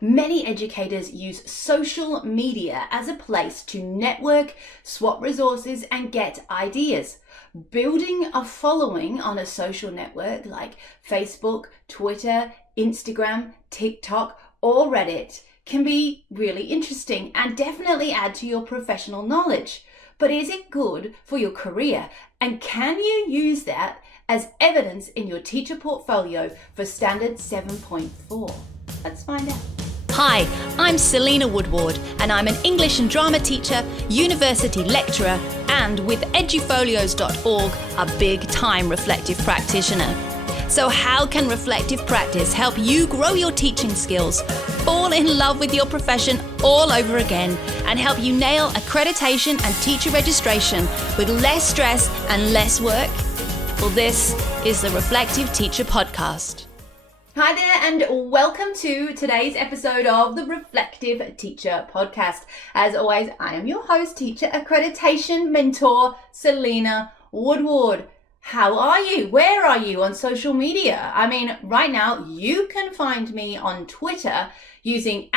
Many educators use social media as a place to network, swap resources, and get ideas. Building a following on a social network like Facebook, Twitter, Instagram, TikTok, or Reddit can be really interesting and definitely add to your professional knowledge. But is it good for your career? And can you use that as evidence in your teacher portfolio for Standard 7.4? Let's find out. Hi, I'm Selena Woodward and I'm an English and drama teacher, university lecturer and with edufolios.org, a big-time reflective practitioner. So how can reflective practice help you grow your teaching skills, fall in love with your profession all over again, and help you nail accreditation and teacher registration with less stress and less work? Well, this is the Reflective Teacher Podcast. Hi there and welcome to today's episode of the Reflective Teacher Podcast. As always, I am your host, teacher accreditation mentor, Selena Woodward. How are you? Where are you on social media? I mean, right now you can find me on Twitter using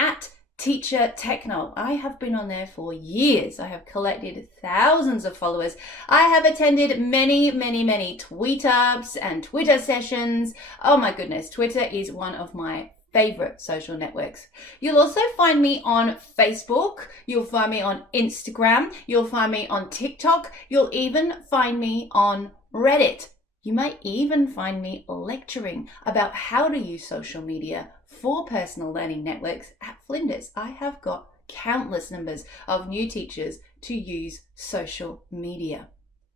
@TeacherTechno. I have been on there for years. I have collected thousands of followers. I have attended many tweet-ups and Twitter sessions. Oh my goodness, Twitter is one of my favorite social networks. You'll also find me on Facebook. You'll find me on Instagram. You'll find me on TikTok. You'll even find me on Reddit. You might even find me lecturing about how to use social media for personal learning networks at Flinders. I have got countless numbers of new teachers to use social media.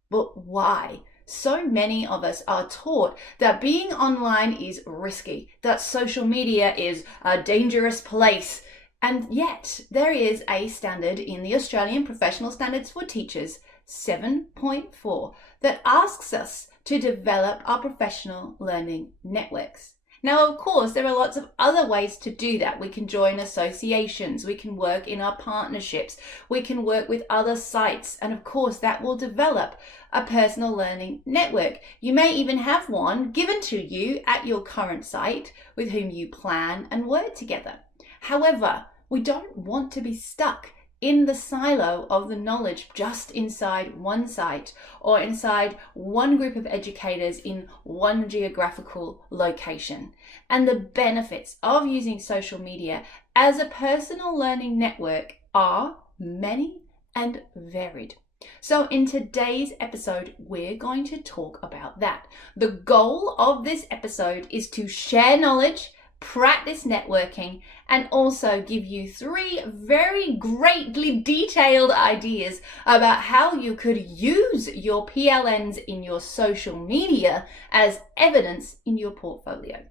But why? So many of us are taught that being online is risky, that social media is a dangerous place. And yet there is a standard in the Australian Professional Standards for Teachers 7.4 that asks us to develop our professional learning networks. Now, of course, there are lots of other ways to do that. We can join associations, we can work in our partnerships, we can work with other sites, and of course that will develop a personal learning network. You may even have one given to you at your current site with whom you plan and work together. However, we don't want to be stuck in the silo of the knowledge just inside one site or inside one group of educators in one geographical location. And the benefits of using social media as a personal learning network are many and varied. So in today's episode, we're going to talk about that. The goal of this episode is to share knowledge, practice networking, and also give you 3 very greatly detailed ideas about how you could use your PLNs in your social media as evidence in your portfolio.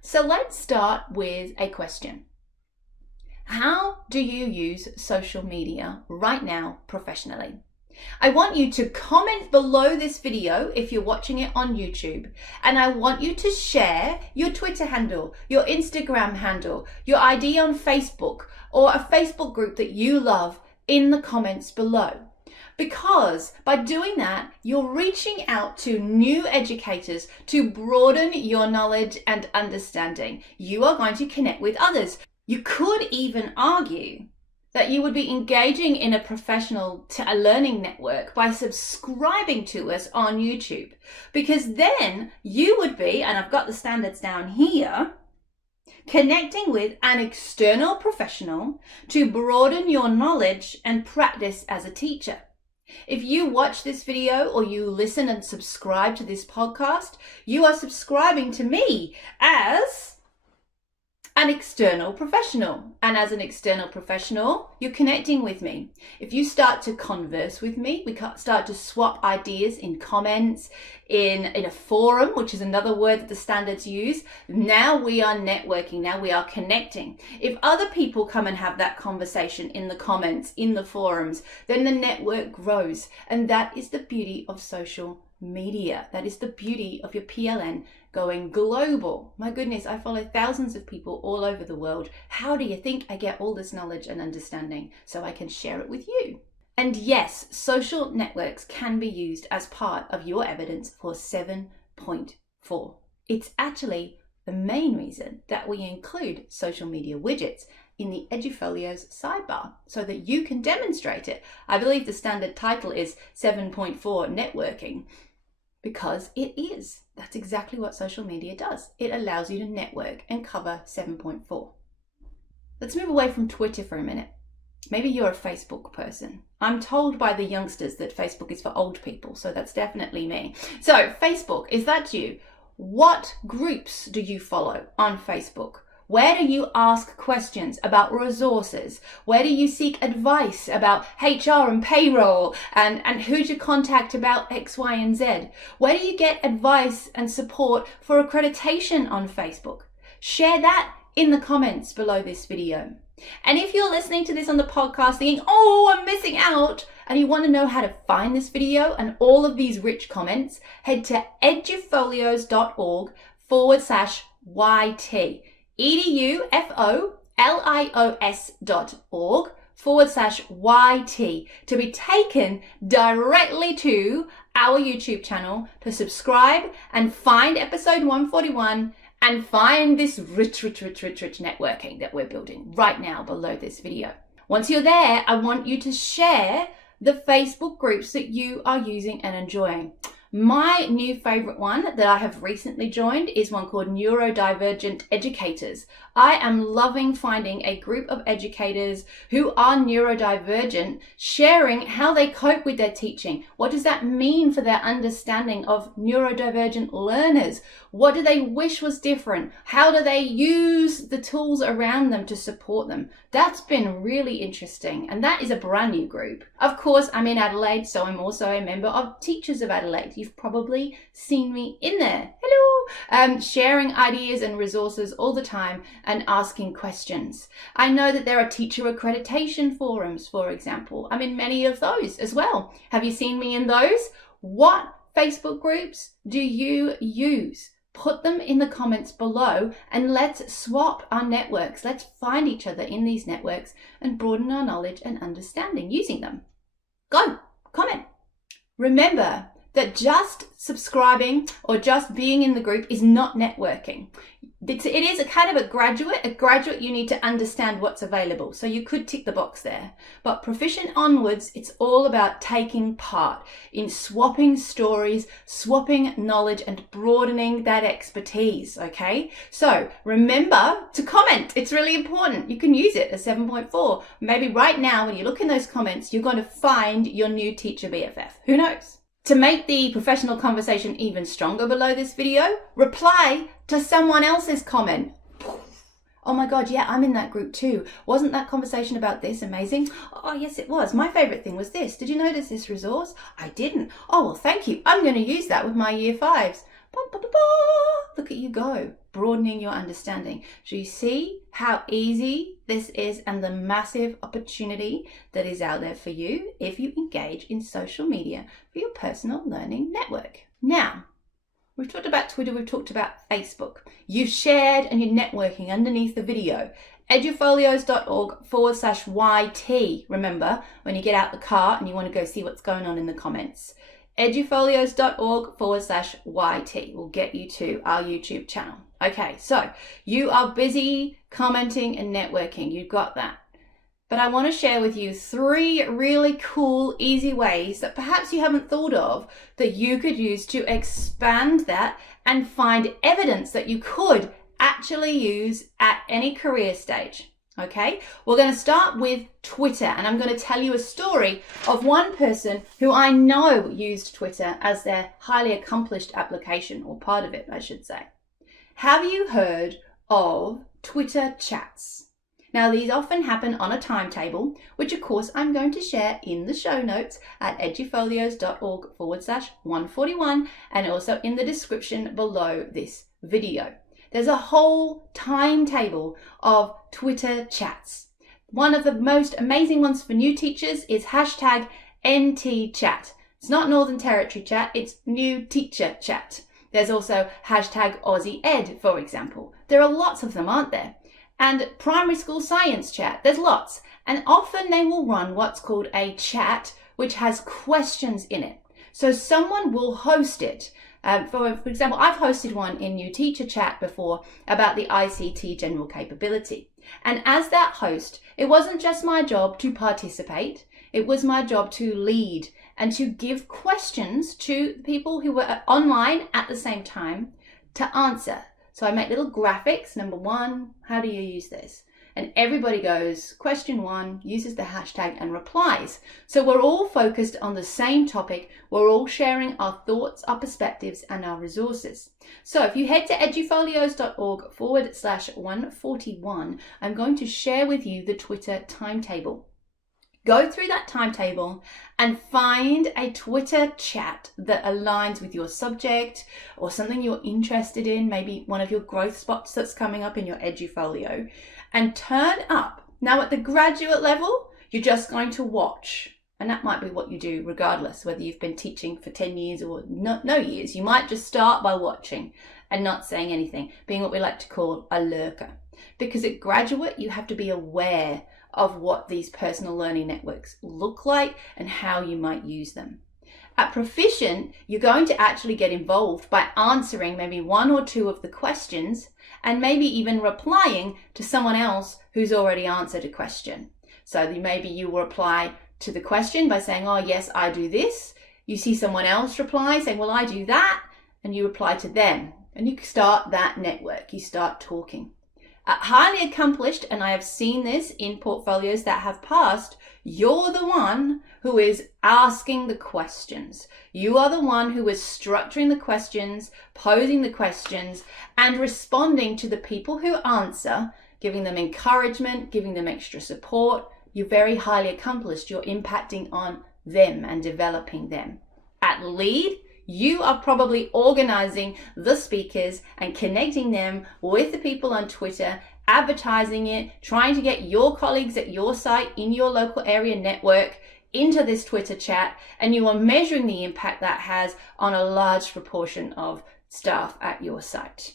So let's start with a question. How do you use social media right now professionally? I want you to comment below this video if you're watching it on YouTube, and I want you to share your Twitter handle, your Instagram handle, your ID on Facebook, or a Facebook group that you love in the comments below. Because by doing that, you're reaching out to new educators to broaden your knowledge and understanding. You are going to connect with others. You could even argue that you would be engaging in a professional learning network by subscribing to us on YouTube, because then you would be, and I've got the standards down here, connecting with an external professional to broaden your knowledge and practice as a teacher. If you watch this video or you listen and subscribe to this podcast, you are subscribing to me as an external professional. And as an external professional, you're connecting with me. If you start to converse with me, we start to swap ideas in comments, in a forum, which is another word that the standards use. Now we are networking, now we are connecting. If other people come and have that conversation in the comments, in the forums, then the network grows. And that is the beauty of social media. That is the beauty of your PLN going global. My goodness, I follow thousands of people all over the world. How do you think I get all this knowledge and understanding so I can share it with you? And yes, social networks can be used as part of your evidence for 7.4. It's actually the main reason that we include social media widgets in the Edufolio's sidebar so that you can demonstrate it. I believe the standard title is 7.4 networking, because it is. That's exactly what social media does. It allows you to network and cover 7.4. Let's move away from Twitter for a minute. Maybe you're a Facebook person. I'm told by the youngsters that Facebook is for old people, so that's definitely me. So Facebook, is that you? What groups do you follow on Facebook? Where do you ask questions about resources? Where do you seek advice about HR and payroll and who to contact about X, Y, and Z? Where do you get advice and support for accreditation on Facebook? Share that in the comments below this video. And if you're listening to this on the podcast thinking, oh, I'm missing out, and you want to know how to find this video and all of these rich comments, head to edufolios.org/YT. edufolios.org/YT to be taken directly to our YouTube channel to subscribe and find episode 141 and find this rich networking that we're building right now below this video. Once you're there, I want you to share the Facebook groups that you are using and enjoying. My new favorite one that I have recently joined is one called Neurodivergent Educators. I am loving finding a group of educators who are neurodivergent, sharing how they cope with their teaching. What does that mean for their understanding of neurodivergent learners? What do they wish was different? How do they use the tools around them to support them? That's been really interesting, and that is a brand new group. Of course, I'm in Adelaide, so I'm also a member of Teachers of Adelaide. You've probably seen me in there. Hello! Sharing ideas and resources all the time and asking questions. I know that there are teacher accreditation forums, for example. I'm in many of those as well. Have you seen me in those? What Facebook groups do you use? Put them in the comments below and let's swap our networks. Let's find each other in these networks and broaden our knowledge and understanding using them. Go, comment. Remember that just subscribing or just being in the group is not networking. It is a kind of a graduate you need to understand what's available. So you could tick the box there. But proficient onwards, it's all about taking part in swapping stories, swapping knowledge and broadening that expertise, okay? So remember to comment. It's really important. You can use it as 7.4. Maybe right now when you look in those comments, you're going to find your new teacher BFF. Who knows? To make the professional conversation even stronger below this video, reply to someone else's comment. Oh my God, yeah, I'm in that group too. Wasn't that conversation about this amazing? Oh yes, it was. My favorite thing was this. Did you notice this resource? I didn't. Oh, well, thank you. I'm going to use that with my year 5s. Look at you go, broadening your understanding. Do you see how easy this is and the massive opportunity that is out there for you if you engage in social media for your personal learning network? Now, we've talked about Twitter, we've talked about Facebook. You've shared and you're networking underneath the video. edufolios.org/YT. Remember, when you get out the car and you want to go see what's going on in the comments. edufolios.org/YT will get you to our YouTube channel. Okay, so you are busy commenting and networking. You've got that. But I want to share with you 3 really cool, easy ways that perhaps you haven't thought of that you could use to expand that and find evidence that you could actually use at any career stage. Okay, we're going to start with Twitter, and I'm going to tell you a story of one person who I know used Twitter as their highly accomplished application, or part of it, I should say. Have you heard of Twitter chats? Now, these often happen on a timetable, which of course I'm going to share in the show notes at edufolios.org/141 and also in the description below this video. There's a whole timetable of Twitter chats. One of the most amazing ones for new teachers is #NT Chat. It's not Northern Territory chat, it's New Teacher Chat. There's also #Aussie Ed, for example. There are lots of them, aren't there? And Primary School Science Chat, there's lots. And often they will run what's called a chat which has questions in it. So someone will host it. For example, I've hosted one in New Teacher Chat before about the ICT general capability. And as that host, it wasn't just my job to participate, it was my job to lead and to give questions to people who were online at the same time to answer. So I make little graphics. Number one, how do you use this? And everybody goes, question one, uses the hashtag and replies. So we're all focused on the same topic. We're all sharing our thoughts, our perspectives, and our resources. So if you head to edufolios.org/141, I'm going to share with you the Twitter timetable. Go through that timetable and find a Twitter chat that aligns with your subject or something you're interested in, maybe one of your growth spots that's coming up in your edufolio, and turn up. Now at the graduate level, you're just going to watch. And that might be what you do regardless, whether you've been teaching for 10 years or no years. You might just start by watching and not saying anything, being what we like to call a lurker. Because at graduate, you have to be aware of what these personal learning networks look like and how you might use them. At proficient, you're going to actually get involved by answering maybe one or two of the questions and maybe even replying to someone else who's already answered a question. So maybe you will reply to the question by saying, oh yes, I do this. You see someone else reply saying, well, I do that. And you reply to them and you start that network. You start talking. Highly accomplished, and I have seen this in portfolios that have passed, you're the one who is asking the questions. You are the one who is structuring the questions, posing the questions, and responding to the people who answer, giving them encouragement, giving them extra support. You're very highly accomplished. You're impacting on them and developing them. At lead, you are probably organizing the speakers and connecting them with the people on Twitter, advertising it, trying to get your colleagues at your site in your local area network into this Twitter chat, and you are measuring the impact that has on a large proportion of staff at your site.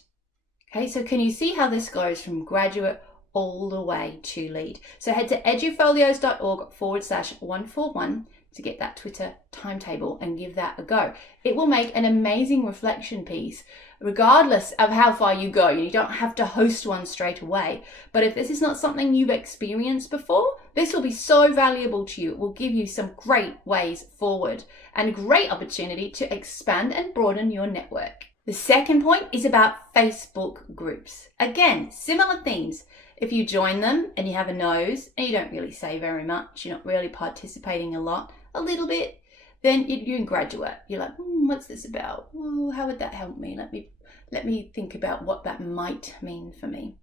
Okay, so can you see how this goes from graduate all the way to lead? So head to edufolios.org/141 to get that Twitter timetable and give that a go. It will make an amazing reflection piece, regardless of how far you go. You don't have to host one straight away. But if this is not something you've experienced before, this will be so valuable to you. It will give you some great ways forward and a great opportunity to expand and broaden your network. The second point is about Facebook groups. Again, similar themes. If you join them and you have a nose and you don't really say very much, you're not really participating a little bit, then you're in graduate. You're like, what's this about? Ooh, how would that help me? Let me think about what that might mean for me.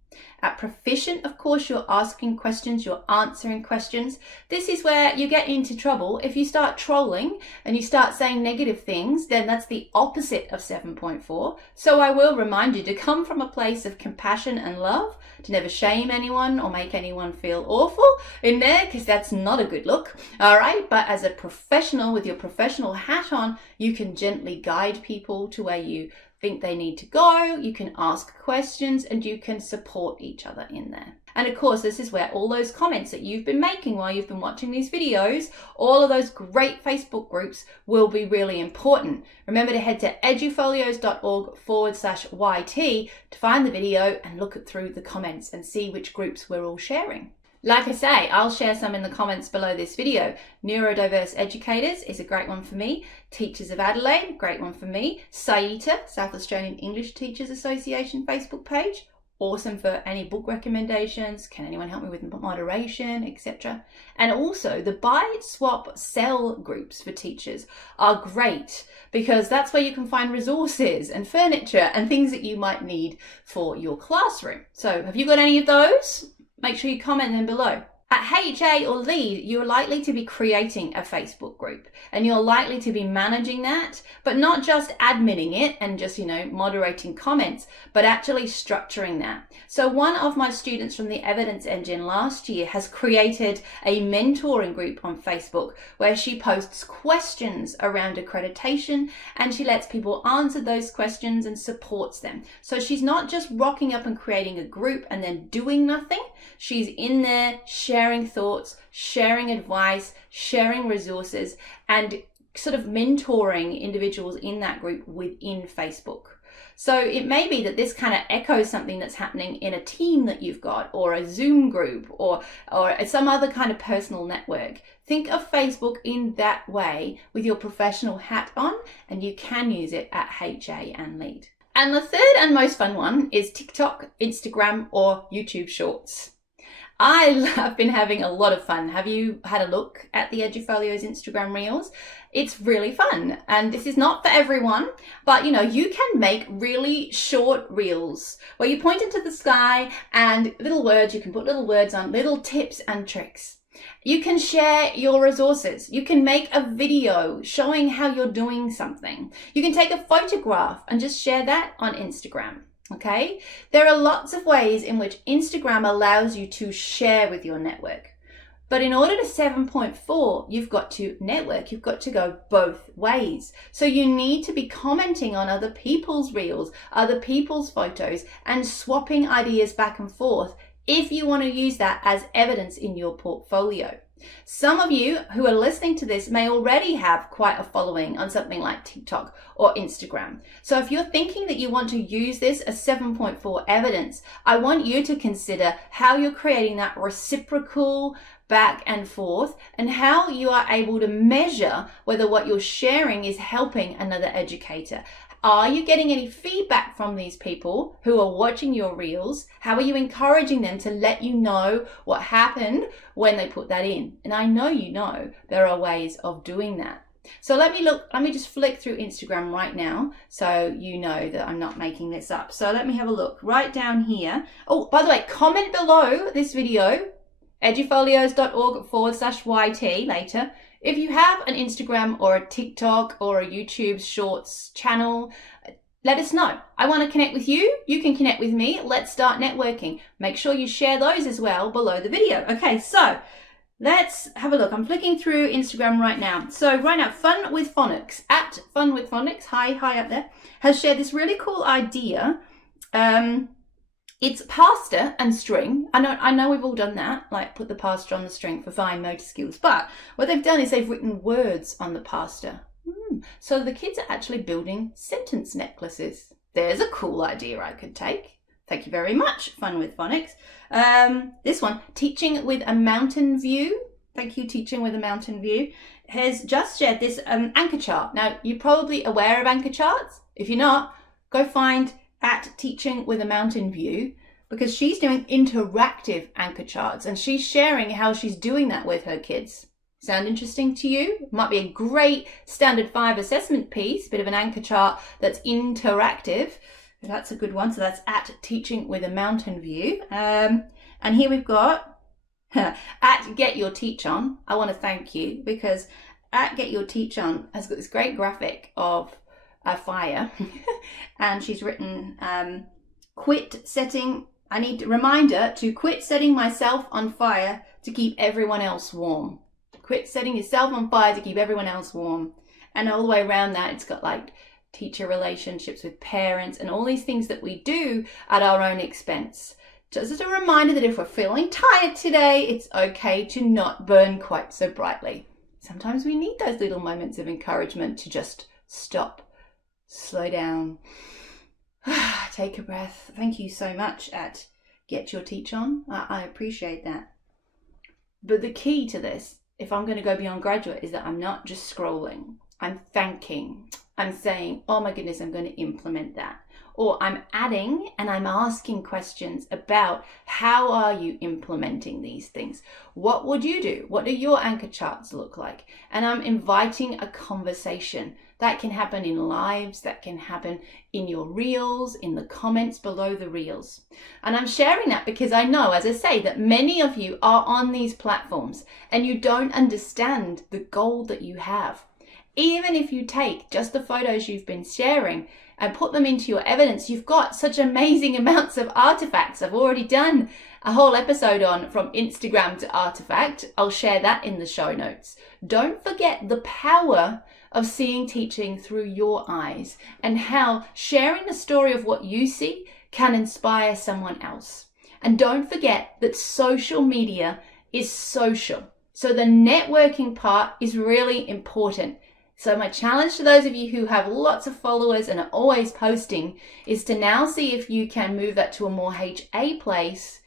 At proficient, of course, you're asking questions, you're answering questions. This is where you get into trouble. If you start trolling and you start saying negative things, then that's the opposite of 7.4. So I will remind you to come from a place of compassion and love, to never shame anyone or make anyone feel awful in there, because that's not a good look. All right. But as a professional with your professional hat on, you can gently guide people to where you think they need to go, you can ask questions, and you can support each other in there. And of course, this is where all those comments that you've been making while you've been watching these videos, all of those great Facebook groups will be really important. Remember to head to edufolios.org/YT to find the video and look through the comments and see which groups we're all sharing. Like I say, I'll share some in the comments below this video. Neurodiverse Educators is a great one for me. Teachers of Adelaide, great one for me. SAITA, South Australian English Teachers Association Facebook page, awesome for any book recommendations. Can anyone help me with moderation, etc. And also the buy, swap, sell groups for teachers are great because that's where you can find resources and furniture and things that you might need for your classroom. So have you got any of those? Make sure you comment them below. At HA or lead, you're likely to be creating a Facebook group and you're likely to be managing that, but not just adminning it and just, moderating comments, but actually structuring that. So one of my students from the Evidence Engine last year has created a mentoring group on Facebook where she posts questions around accreditation and she lets people answer those questions and supports them. So she's not just rocking up and creating a group and then doing nothing. She's in there sharing thoughts, sharing advice, sharing resources, and sort of mentoring individuals in that group within Facebook. So it may be that this kind of echoes something that's happening in a team that you've got, or a Zoom group, or some other kind of personal network. Think of Facebook in that way with your professional hat on, and you can use it at HA and Lead. And the third and most fun one is TikTok, Instagram, or YouTube Shorts. I have been having a lot of fun. Have you had a look at the Edufolio's Instagram Reels? It's really fun. And this is not for everyone, but you can make really short reels where you point into the sky and little words, you can put little words on, little tips and tricks. You can share your resources. You can make a video showing how you're doing something. You can take a photograph and just share that on Instagram. Okay, there are lots of ways in which Instagram allows you to share with your network. But in order to 7.4, you've got to network. You've got to go both ways. So you need to be commenting on other people's reels, other people's photos, and swapping ideas back and forth if you want to use that as evidence in your portfolio. Some of you who are listening to this may already have quite a following on something like TikTok or Instagram. So if you're thinking that you want to use this as 7.4 evidence, I want you to consider how you're creating that reciprocal back and forth, and how you are able to measure whether what you're sharing is helping another educator. Are you getting any feedback from these people who are watching your reels? How are you encouraging them to let you know what happened when they put that in? And I know there are ways of doing that. So let me just flick through Instagram right now so you know that I'm not making this up. So let me have a look right down here. Oh, by the way, comment below this video, edufolios.org/YT later, if you have an Instagram or a TikTok or a YouTube Shorts channel. Let us know. I want to connect with you. You can connect with me. Let's start networking. Make sure you share those as well below the video. Okay, so let's have a look. I'm flicking through Instagram right now. So right now, Fun with Phonics, at Fun with Phonics, hi up there, has shared this really cool idea. It's pasta and string. I know we've all done that, like put the pasta on the string for fine motor skills. But what they've done is they've written words on the pasta. So the kids are actually building sentence necklaces. There's a cool idea I could take. Thank you very much, Fun with Phonics. This one, Teaching with a Mountain View. Thank you, Teaching with a Mountain View, has just shared this anchor chart. Now, you're probably aware of anchor charts. If you're not, go find at Teaching with a Mountain View, because she's doing interactive anchor charts and she's sharing how she's doing that with her kids. Sound interesting to you? Might be a great standard 5 assessment piece, bit of an anchor chart that's interactive. That's a good one. So that's at Teaching with a Mountain View. And here we've got at Get Your Teach On. I want to thank you, because at Get Your Teach On has got this great graphic of a fire and she's written I need a reminder to quit setting myself on fire to keep everyone else warm. Quit setting yourself on fire to keep everyone else warm. And all the way around that, it's got like teacher relationships with parents and all these things that we do at our own expense. Just as a reminder that if we're feeling tired today, it's okay to not burn quite so brightly. Sometimes we need those little moments of encouragement to just stop, slow down, take a breath. Thank you so much at Get Your Teach On. I appreciate that. But the key to this, if I'm going to go beyond graduate, is that I'm not just scrolling. I'm thanking. I'm saying, oh my goodness, I'm going to implement that. Or I'm adding and I'm asking questions about how are you implementing these things? What would you do? What do your anchor charts look like? And I'm inviting a conversation. That can happen in lives, that can happen in your reels, in the comments below the reels. And I'm sharing that because I know, as I say, that many of you are on these platforms and you don't understand the goal that you have. Even if you take just the photos you've been sharing and put them into your evidence, you've got such amazing amounts of artifacts. I've already done a whole episode on From Instagram to Artifact. I'll share that in the show notes. Don't forget the power of seeing teaching through your eyes and how sharing the story of what you see can inspire someone else. And don't forget that social media is social. So the networking part is really important. So my challenge to those of you who have lots of followers and are always posting is to now see if you can move that to a more HA place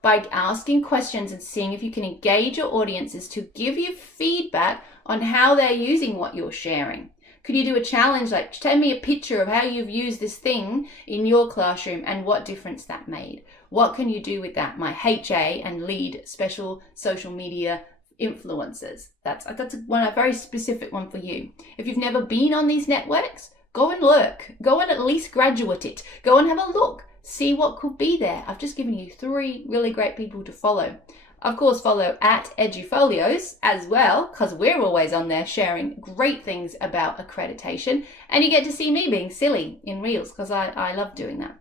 by asking questions and seeing if you can engage your audiences to give you feedback on how they're using what you're sharing. Could you do a challenge like, tell me a picture of how you've used this thing in your classroom and what difference that made? What can you do with that? My HA and lead special social media influencers. That's a very specific one for you. If you've never been on these networks, go and look. Go and at least graduate it. Go and have a look. See what could be there. I've just given you 3 really great people to follow. Of course, follow at Edufolios as well, because we're always on there sharing great things about accreditation. And you get to see me being silly in Reels, because I love doing that.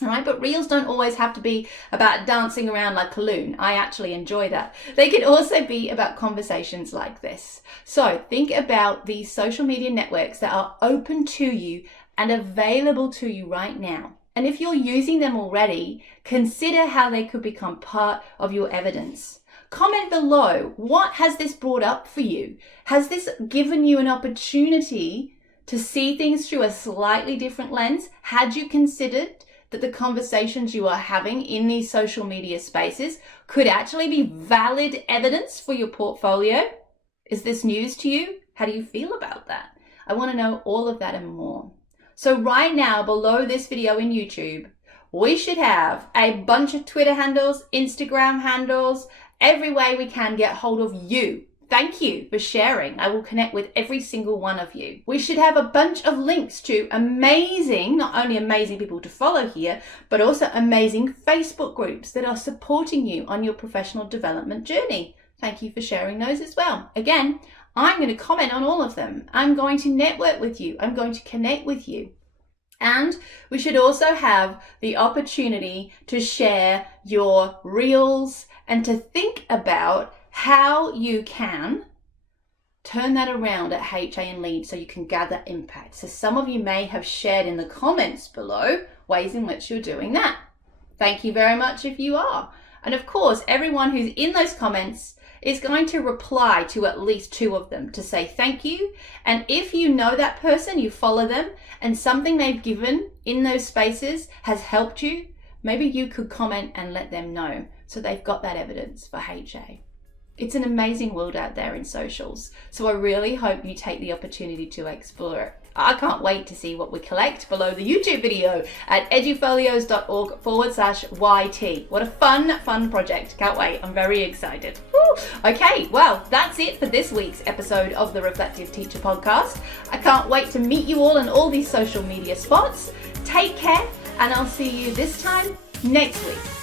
All right, but Reels don't always have to be about dancing around like a loon. I actually enjoy that. They can also be about conversations like this. So think about these social media networks that are open to you and available to you right now. And if you're using them already, consider how they could become part of your evidence. Comment below, what has this brought up for you? Has this given you an opportunity to see things through a slightly different lens? Had you considered that the conversations you are having in these social media spaces could actually be valid evidence for your portfolio? Is this news to you? How do you feel about that? I want to know all of that and more. So right now, below this video in YouTube, we should have a bunch of Twitter handles, Instagram handles, every way we can get hold of you. Thank you for sharing. I will connect with every single one of you. We should have a bunch of links to amazing, not only amazing people to follow here, but also amazing Facebook groups that are supporting you on your professional development journey. Thank you for sharing those as well. Again, I'm going to comment on all of them. I'm going to network with you. I'm going to connect with you. And we should also have the opportunity to share your reels and to think about how you can turn that around at HA and lead so you can gather impact. So some of you may have shared in the comments below ways in which you're doing that. Thank you very much if you are. And of course, everyone who's in those comments is going to reply to at least 2 of them to say thank you. And if you know that person, you follow them, and something they've given in those spaces has helped you, maybe you could comment and let them know so they've got that evidence for HA. It's an amazing world out there in socials, so I really hope you take the opportunity to explore it. I can't wait to see what we collect below the YouTube video at edufolios.org/YT. What a fun project. Can't wait. I'm very excited. Woo. Okay, well, that's it for this week's episode of the Reflective Teacher Podcast. I can't wait to meet you all in all these social media spots. Take care, and I'll see you this time next week.